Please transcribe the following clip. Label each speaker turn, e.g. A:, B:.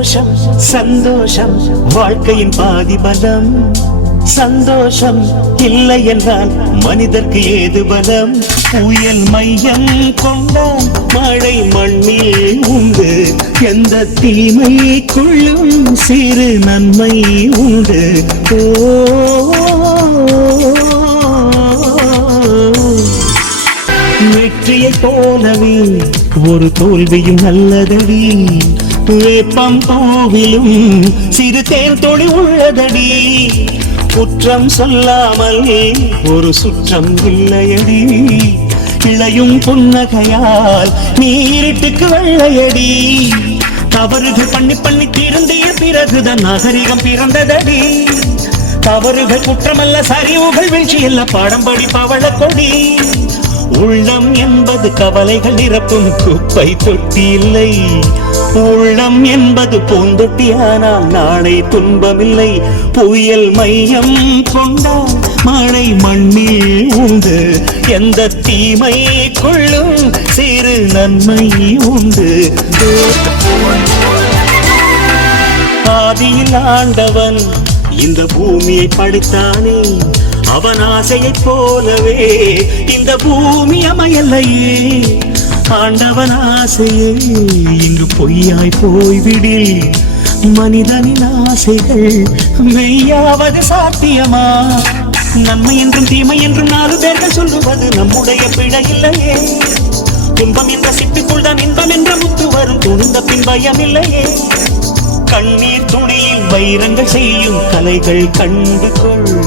A: சந்தோஷம் சந்தோஷம். வாழ்க்கையின் பாதி பலம் சந்தோஷம் இல்லை என்றால் மனிதர்க்கு ஏது பலம்? புயல் மையம் கொண்ட மழை மண்ணில் உண்டு. எந்த தீமைக்குள்ளும் சிறு நன்மை உண்டு. ஓ. வெற்றியை போலவே ஒரு தோல்வியும் நல்லதடி. வேப்பம் பூவிலும் சிறு தேர் தொழில் உள்ளதடி. குற்றம் சொல்லாமல் ஒரு சுற்றம் இல்லையடி. இளையும் புன்னகையால் நீரிட்டுக்கு வெள்ளையடி. தவறுகள் பண்ணி பண்ணி திருந்திய பிறகுதான் நாகரிகம் பிறந்ததடி. தவறுகள் குற்றமல்ல சரிவுகள் வீழ்ச்சி இல்ல பாடம் படி பவள கொடி. உள்ளம் என்பது கவலைகள் நிரப்பும் குப்பை தொட்டி இல்லை. உள்ளம் என்பது பூந்தொட்டியானால் நாளை துன்பமில்லை. புயல் மையம் கொண்டால் மழை மண்ணில் உண்டு. எந்த தீமை கொள்ளும் சிறு நன்மை உண்டு. ஆதியில் ஆண்டவன் இந்த பூமியை படைத்தானே. அவன் ஆசையைப் போலவே இந்த பூமி அமையலையே. ஆண்டவன் ஆசையே இங்கு பொய்யாய் போய்விடில் மனிதனின் ஆசைகள் மெய்யாவது சாத்தியமா? நன்மை என்றும் தீமை என்றும் நாலு பேர்கள் சொல்லுவது நம்முடைய பிழை இல்லையே. துன்பம் என்ற சிப்பிக்குள் தான் இன்பம் என்ற முத்து வரும். துணிந்த பின் பயம் இல்லையே. கண்ணீர் துணியில் வைரங்கள் செய்யும் கலைகள் கண்டு கொள்.